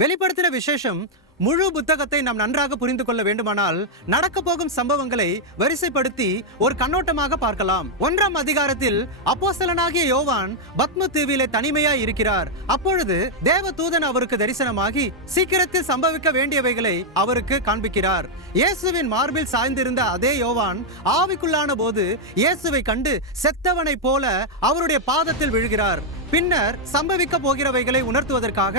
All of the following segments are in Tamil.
வெளிப்படுத்தின விசேஷம் முழு புத்தகத்தை நாம் நன்றாக புரிந்து கொள்ள வேண்டுமானால் நடக்க போகும் சம்பவங்களை வரிசைப்படுத்தி ஒரு கண்ணோட்டமாக பார்க்கலாம். 1ஆம் அதிகாரத்தில் அப்போஸ்தலனாகிய யோவான் பத்ம தீவிலே தனிமையாய் இருக்கிறார். அப்பொழுது தேவ தூதன் அவருக்கு தரிசனமாகி சீக்கிரத்தில் சம்பவிக்க வேண்டியவைகளை அவருக்கு காண்பிக்கிறார். இயேசுவின் மார்பில் சாய்ந்திருந்த அதே யோவான் ஆவிக்குள்ளான போது இயேசுவை கண்டு செத்தவனை போல அவருடைய பாதத்தில் விழுகிறார். பின்னர் சம்பவிக்க போகிறவைகளை உணர்த்துவதற்காக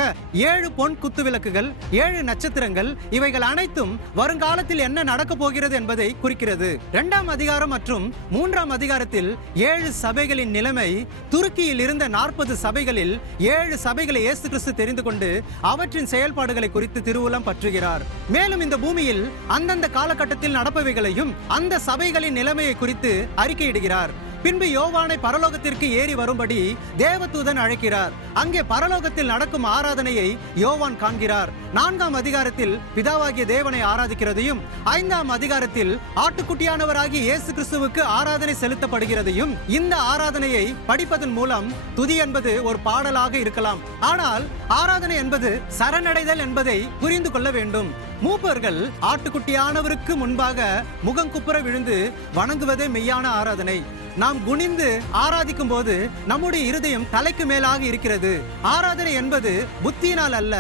7 பொன் குத்து விளக்குகள், 7 நட்சத்திரங்கள், இவைகள் அனைத்தும் வருங்காலத்தில் என்ன நடக்க போகிறது என்பதை குறிக்கிறது. 2ஆம் அதிகாரம் மற்றும் 3ஆம் அதிகாரத்தில் 7 சபைகளின் நிலைமை, துருக்கியில் இருந்த 40 சபைகளில் 7 சபைகளை இயேசு கிறிஸ்து தெரிந்து கொண்டு அவற்றின் செயல்பாடுகளை குறித்து திருவுளம் பற்றுகிறார். மேலும் இந்த பூமியில் அந்தந்த காலகட்டத்தில் நடப்பவைகளையும் அந்த சபைகளின் நிலைமையை குறித்து அறிக்கையிடுகிறார். பின்பு யோவானை பரலோகத்திற்கு ஏறி வரும்படி தேவதூதன் அழைக்கிறார். அங்கே பரலோகத்தில் நடக்கும் ஆராதனையை யோவான் காண்கிறார். 4ஆம் அதிகாரத்தில் பிதாவாகிய தேவனை ஆராதிக்கிறதையும் 5ஆம் அதிகாரத்தில் ஆட்டுக்குட்டியானவராகிய இயேசு கிறிஸ்துவுக்கு ஆராதனை செலுத்தப்படுகிறதையும், இந்த ஆராதனையை படிப்பதன் மூலம் துதி என்பது ஒரு பாடலாக இருக்கலாம், ஆனால் ஆராதனை என்பது சரணடைதல் என்பதை புரிந்து கொள்ள வேண்டும். மூப்பர்கள் ஆட்டுக்குட்டியானவருக்கு முன்பாக முகங்குப்புற விழுந்து வணங்குவதே மெய்யான ஆராதனை. நாம் குனிந்து ஆராதிக்கும் போது நம்முடைய இருதயம் தலைக்கு மேலாக இருக்கிறது. ஆராதனை என்பது புத்தியினால் அல்ல,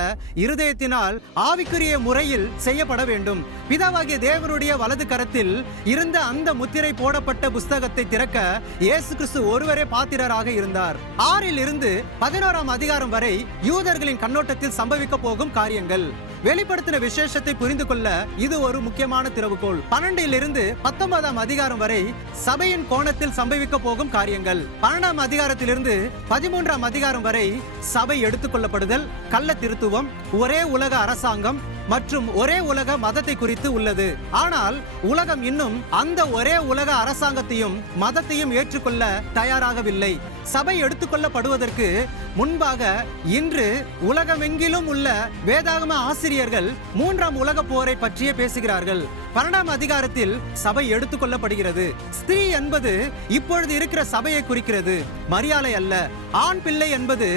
இருதயத்தினால் ஆவிக்குரிய முறையில் செய்யப்பட வேண்டும். பிதாவாகிய தேவனுடைய வலது கரத்தில் இருந்த அந்த முத்திரை போடப்பட்ட புஸ்தகத்தை திறக்க இயேசு கிறிஸ்து ஒருவரே பாத்திரராக இருந்தார். 6 இருந்து 11ஆம் அதிகாரம் வரை யூதர்களின் கண்ணோட்டத்தில் சம்பவிக்க போகும் காரியங்கள். வெளிப்படுத்தின விசேஷத்தை புரிந்து கொள்ள இது ஒரு முக்கியமான திறவுகோல். 12 இருந்து 19ஆம் அதிகாரம் வரை சபையின் கோணத்தில் சம்பவிக்க போகும் காரியங்கள். 12ஆம் அதிகாரத்திலிருந்து 13ஆம் அதிகாரம் வரை சபை எடுத்துக் கொள்ளப்படுதல், கள்ள திருத்துவம், ஒரே உலக அரசாங்கம் மற்றும் ஒரே உலக மதத்தை குறித்து உள்ளது. ஆனால் உலகம் இன்னும் அந்த ஒரே உலக அரசாங்கத்தையும் மதத்தையும் ஏற்றுக்கொள்ள தயாராகவில்லை. சபை எடுத்துக்கொள்ளப்படுவதற்கு முன்பாக இன்று உலகமெங்கிலும் உள்ள வேதாகம ஆசிரியர்கள் 3ஆம் உலக போரை பற்றியே பேசுகிறார்கள். 12ஆம் அதிகாரத்தில் சபை எடுத்துக்கொள்ளப்படுகிறது. ஸ்திரீ என்பது இப்பொழுது இருக்கிற சபையை குறிக்கிறது, மரியாதை அல்ல. ஆண் பிள்ளை என்பது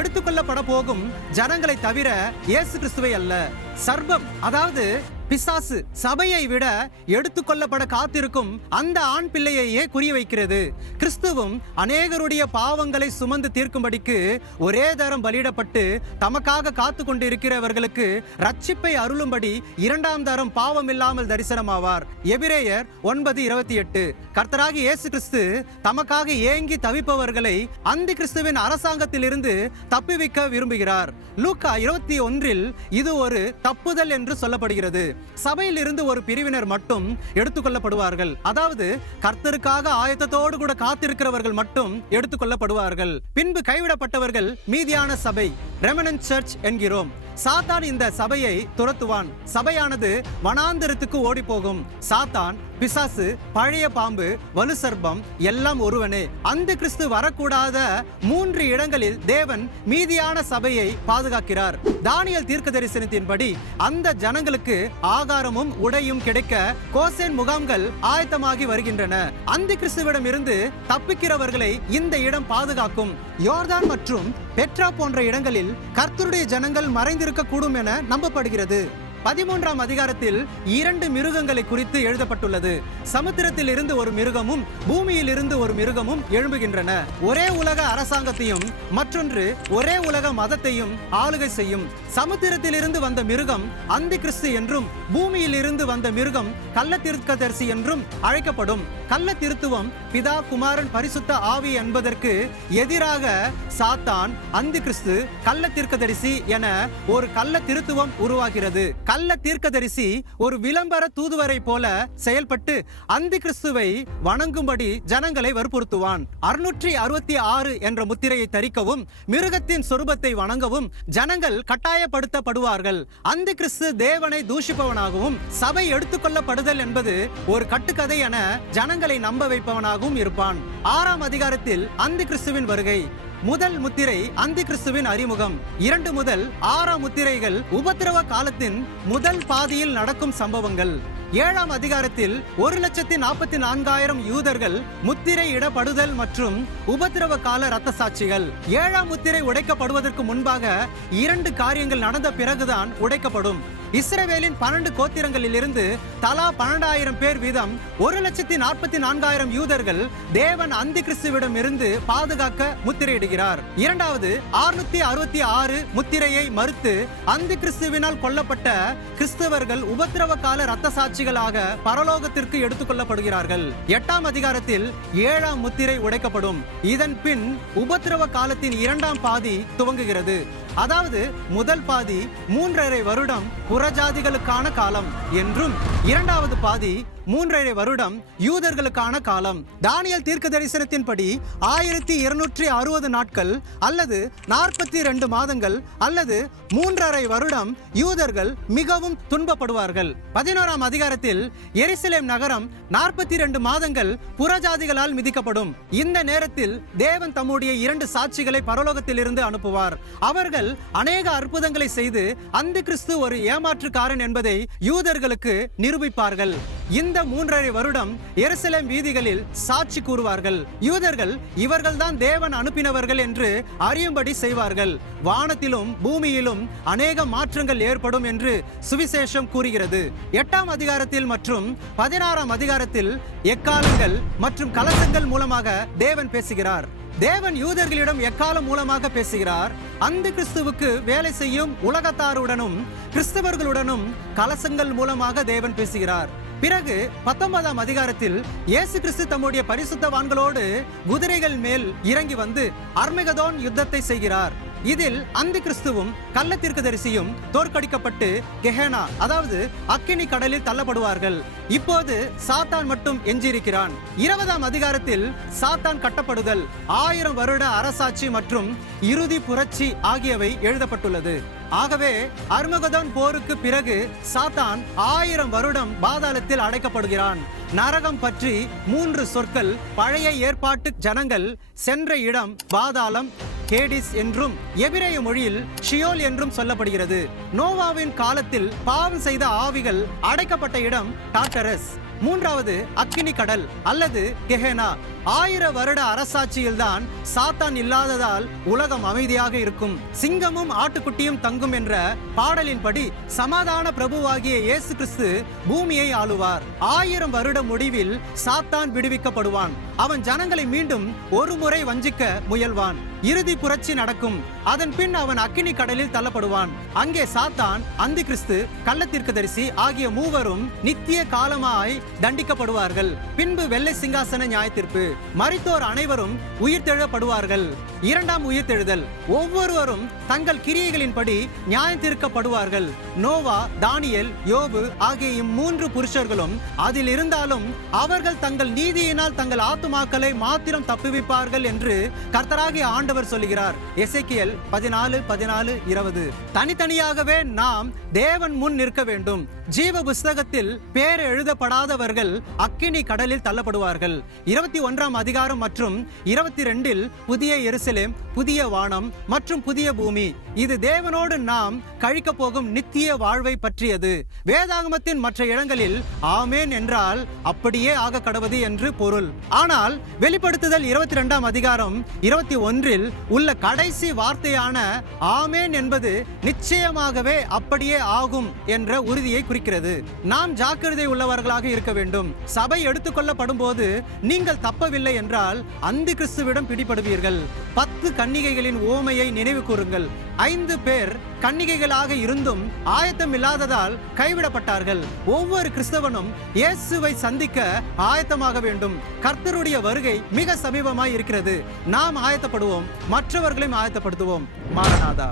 எடுத்துக்கொள்ளப்பட போகும் ஜனங்களை தவிர இயேசு கிறிஸ்துவை அல்ல. சர்பம், அதாவது பிசாசு, சபையை விட எடுத்துக்கொள்ளப்பட காத்திருக்கும் அந்த ஆண் பிள்ளையையே குறி வைக்கிறது. கிறிஸ்துவும் அநேகருடைய பாவங்களை சுமந்து தீர்க்கும்படிக்கு ஒரே தரம் பலியிடப்பட்டு தமக்காக காத்து கொண்டு இருக்கிறவர்களுக்கு ரட்சிப்பை அருளும்படி 2ஆம் தரம் பாவம் இல்லாமல் தரிசனமாவார். எபிரேயர் 9:28. கர்த்தராகிய இயேசு கிறிஸ்து தமக்காக ஏங்கி தவிப்பவர்களை அந்தி கிறிஸ்துவின் அரசாங்கத்தில் இருந்து தப்புவிக்க விரும்புகிறார். லூக்கா 21 இது ஒரு தப்புதல் என்று சொல்லப்படுகிறது. சபையில் இருந்து ஒரு பிரிவினர் மட்டும் எடுத்துக்கொள்ளப்படுவார்கள். அதாவது கர்த்தருக்காக ஆயத்தத்தோடு கூட காத்திருக்கிறவர்கள் மட்டும் எடுத்துக்கொள்ளப்படுவார்கள். பின்பு கைவிடப்பட்டவர்கள் மீதியான சபை, ரெமனன்ட் சர்ச் என்கிறோம். சாத்தான் இந்த சபையை துரத்துவான். சபையானது வனாந்திரத்துக்கு ஓடி போகும். சாத்தான், பிசாசு, பழைய பாம்பு, வலு சர்ப்பம் எல்லாம் ஒருவனே. அந்த கிறிஸ்து வரக்கூடாத 3 இடங்களில் தேவன் மீதியான சபையை பாதுகாக்கிறார். தானியேல் தீர்க்க தரிசனத்தின்படி அந்த ஜனங்களுக்கு ஆகாரமும் உடையும் கிடைக்க கோசேன் முகாம்கள் ஆயத்தமாகி வருகின்றன. அந்த கிறிஸ்துவிடம் இருந்து தப்பிக்கிறவர்களை இந்த இடம் பாதுகாக்கும். யோர்தான் மற்றும் பெட்ரா போன்ற இடங்களில் கர்த்தருடைய ஜனங்கள் மறைந்திருக்க கூடும் என நம்பப்படுகிறது. 13ஆம் அதிகாரத்தில் 2 மிருகங்களை குறித்து எழுதப்பட்டுள்ளது. சமுத்திரத்தில் இருந்து ஒரு மிருகமும் பூமியில் இருந்து ஒரு மிருகமும் எழும்புகின்றன. ஒரே உலக அரசாங்கத்தையும் மற்றொன்று ஒரே உலக மதத்தையும் ஆளுகை செய்யும். சமுத்திரத்தில் இருந்து வந்த மிருகம் அந்தி கிறிஸ்து என்றும் பூமியில் இருந்து வந்த மிருகம் கள்ள தீர்க்கதரிசி என்றும் அழைக்கப்படும். கள்ள திருத்துவம் பிதா, குமாரன், பரிசுத்த ஆவி என்பதற்கு எதிராக சாத்தான், அந்தி கிறிஸ்து, கள்ள தீர்க்கதரிசி என ஒரு கள்ள திருத்துவம் உருவாகிறது. கள்ள தீர்க்கதரிசி ஒரு விளம்பர தூதுவரை போல செயல்பட்டு அந்தி கிறிஸ்துவை வணங்கும்படி ஜனங்களை வற்புறுத்துவான். 666 என்ற முத்திரையை தரிக்கவும் மிருகத்தின் சொரூபத்தை வணங்கவும் ஜனங்கள் கட்டாயப்படுத்தப்படுவார்கள். அந்தி கிறிஸ்து தேவனை தூஷிப்பவனாகவும் சபை எடுத்துக்கொள்ளப்படுதல் என்பது ஒரு கட்டுக்கதை என ஜனங்களை நம்ப வைப்பவனாகவும் இருப்பான். 6ஆம் அதிகாரத்தில் அந்தி கிறிஸ்துவின் வருகை. முதல் முத்திரை அந்தி கிறிஸ்துவின் அறிமுகம். 2 முதல் 6 முத்திரைகள் உபத்திரவ காலத்தின் முதல் பாதியில் நடக்கும் சம்பவங்கள். 7ஆம் அதிகாரத்தில் 1,44,000 யூதர்கள் முத்திரை இடப்படுதல் மற்றும் உபத்திரவ கால இரத்த சாட்சிகள். 7ஆம் முத்திரை உடைக்கப்படுவதற்கு முன்பாக 2 காரியங்கள் நடந்த பிறகுதான் உடைக்கப்படும். இஸ்ரவேலின் 12 கோத்திரங்களில் இருந்து தலா 12,000 பேர் வீதம் 1,44,000 யூதர்கள் தேவன் அந்தி கிறிஸ்துவிடம் இருந்து பாதுகாக்க முத்திரையிடுகிறார். 2வது 666 முத்திரையை மறுத்து அந்தி கிறிஸ்துவினால் கொல்லப்பட்ட கிறிஸ்தவர்கள் உபத்திரவ கால இரத்த சாட்சிகளாக பரலோகத்திற்கு எடுத்துக் கொள்ளப்படுகிறார்கள். 8ஆம் அதிகாரத்தில் 7ஆம் முத்திரை உடைக்கப்படும். இதன் பின் உபத்திரவ காலத்தின் 2ஆம் பாதி துவங்குகிறது. அதாவது முதல் பாதி 3½ வருடம் புறஜாதிகளுக்கான காலம் என்றும் 2வது பாதி 3½ வருடம் யூதர்களுக்கான காலம். தானியேல் தீர்க்க தரிசனத்தின்படி 1260 நாட்கள் அல்லது 42 மாதங்கள் அல்லது 3½ வருடம் யூதர்கள் மிகவும் துன்பப்படுவார்கள். 11ஆம் அதிகாரத்தில் எருசலேம் நகரம் 42 மாதங்கள் புறஜாதிகளால் மிதிக்கப்படும். இந்த நேரத்தில் தேவன் தம்முடைய 2 சாட்சிகளை பரலோகத்தில் இருந்து அனுப்புவார். அவர்கள் அநேக அற்புதங்களை செய்து அந்தி கிறிஸ்து ஒரு ஏமாற்றுக்காரன் என்பதை யூதர்களுக்கு நிரூபிப்பார்கள். இந்த 3½ வருடம் எருசலேம் வீதிகளில் சாட்சி கூறுவார்கள். யூதர்கள் இவர்கள்தான் தேவன் அனுப்பினவர்கள் என்று அறியும்படி செய்வார்கள். வானத்திலும் பூமியிலும் அநேக மாற்றங்கள் ஏற்படும் என்று சுவிசேஷம் கூறுகிறது. 8ஆம் அதிகாரத்தில் மற்றும் 16ஆம் அதிகாரத்தில் எக்காலங்கள் மற்றும் கலசங்கள் மூலமாக தேவன் பேசுகிறார். தேவன் யூதர்களிடம் எக்காலம் மூலமாக பேசுகிறார். அந்தி கிறிஸ்துவுக்கு வேலை செய்யும் உலகத்தாருடனும் கிறிஸ்தவர்களுடனும் கலசங்கள் மூலமாக தேவன் பேசுகிறார். பிறகு 19ஆம் அதிகாரத்தில் இயேசு கிறிஸ்து தம்முடைய பரிசுத்தவான்களோடு குதிரைகள் மேல் இறங்கி வந்து அர்மகதோன் யுத்தத்தை செய்கிறார். இதில் அந்தி கிறிஸ்துவும் கள்ள தீர்க்கதரிசியும் தோற்கடிக்கப்பட்டு கெஹேனா அதாவது அக்கினி கடலில் தள்ளப்படுவார்கள். இப்போது சாத்தான் மட்டும் எஞ்சியிருக்கிறான். 20ஆம் அதிகாரத்தில் சாத்தான் கட்டப்படுதல், 1000 வருட அரசாட்சி மற்றும் இறுதி புரட்சி ஆகியவை எழுதப்பட்டுள்ளது. ஆகவே அர்மகதோன் போருக்கு பிறகு சாத்தான் 1000 வருடம் பாதாளத்தில் அடைக்கப்படுகிறான். நரகம் பற்றி 3 சொற்கள் பழைய ஏற்பாட்டு ஜனங்கள் சென்ற இடம் பாதாளம், கேடிஸ் என்றும் எபிரேய மொழியில் ஷியோல் என்றும் சொல்லப்படுகிறது. நோவாவின் காலத்தில் பாவம் செய்த ஆவிகள் அடைக்கப்பட்ட இடம் டாட்டரஸ். 3வது அக்கினி கடல் அல்லது கெஹேனா. 1000 வருட அரசாட்சியில்தான் சாத்தான் இல்லாததால் உலகம் அமைதியாக இருக்கும். சிங்கமும் ஆட்டுக்குட்டியும் தங்கும் என்ற பாடலின்படி சமாதான பிரபுவாகிய இயேசு கிறிஸ்து பூமியை ஆளுவார். 1000 வருட முடிவில் சாத்தான் விடுவிக்கப்படுவான். அவன் ஜனங்களை மீண்டும் ஒரு முறை வஞ்சிக்க முயல்வான். இறுதி புரட்சி நடக்கும். அதன் பின் அவன் அக்கினி கடலில் தள்ளப்படுவான். அங்கே சாத்தான், அந்தி கிறிஸ்து, கள்ள தீர்க்கதரிசி ஆகிய மூவரும் நித்திய காலமாய் தண்டிக்கப்படுவார்கள். பின்பு வெள்ளை சிங்காசன நியாயத்தீர்ப்பு. மரித்தோர் அனைவரும் உயிர்த்தெழப்படுவார்கள். 2ஆம் உயிர்த்தெழுதல். ஒவ்வொருவரும் தங்கள் கிரியைகளின்படி நியாயம் தீர்க்கப்படுவார்கள். நோவா, தானியேல், யோபு ஆகிய 3 புருஷர்களும் அதில் இருந்தாலும் அவர்கள் தங்கள் நீதியினால் தங்கள் ஆத்துமாக்களை மாத்திரம் தப்புவிப்பார்கள் என்று கர்த்தராகிய ஆண்டவர் சொல்லுகிறார். எசேக்கியேல் 14:14-20. தனித்தனியாகவே நாம் தேவன் முன் நிற்க வேண்டும். ஜீவ புஸ்தகத்தில் பேர் எழுதப்படாதவர்கள் அக்கினி கடலில் தள்ளப்படுவார்கள். 21ஆம் அதிகாரம் மற்றும் 22இல் புதிய எருசலேம், புதிய வானம் மற்றும் புதிய பூமி. இது தேவனோடு நாம் கழிக்க போகும் நித்திய வாழ்வை பற்றியது. வேதாகமத்தின் மற்ற இடங்களில் ஆமேன் என்றால் அப்படியே ஆக கடவது என்று பொருள். ஆனால் வெளிப்படுத்துதல் 22ஆம் அதிகாரம் 21இல் உள்ள கடைசி வார்த்தையான ஆமேன் என்பது நிச்சயமாகவே அப்படியே ஆகும் என்ற உறுதியை குறிக்கிறது. நாம் ஜாக்கிரதை உள்ளவர்களாக இருக்க வேண்டும். சபை எடுத்துக்கொள்ளப்படும் போது நீங்கள் தப்பவில்லை என்றால் அந்தி கிறிஸ்துவிடம் பிடிபடுவீர்கள். 10 கன்னிகைகளின் ஓமையை நினைவு கூறுங்கள். 5 பேர் கன்னிகைகளாக இருந்தும் ஆயத்தம் இல்லாததால் கைவிடப்பட்டார்கள். ஒவ்வொரு கிறிஸ்தவனும் இயேசுவை சந்திக்க ஆயத்தமாக வேண்டும். கர்த்தருடைய வருகை மிக சமீபமாய் இருக்கிறது. நாம் ஆயத்தப்படுவோம், மற்றவர்களையும் ஆயத்தப்படுத்துவோம். மாரநாதா.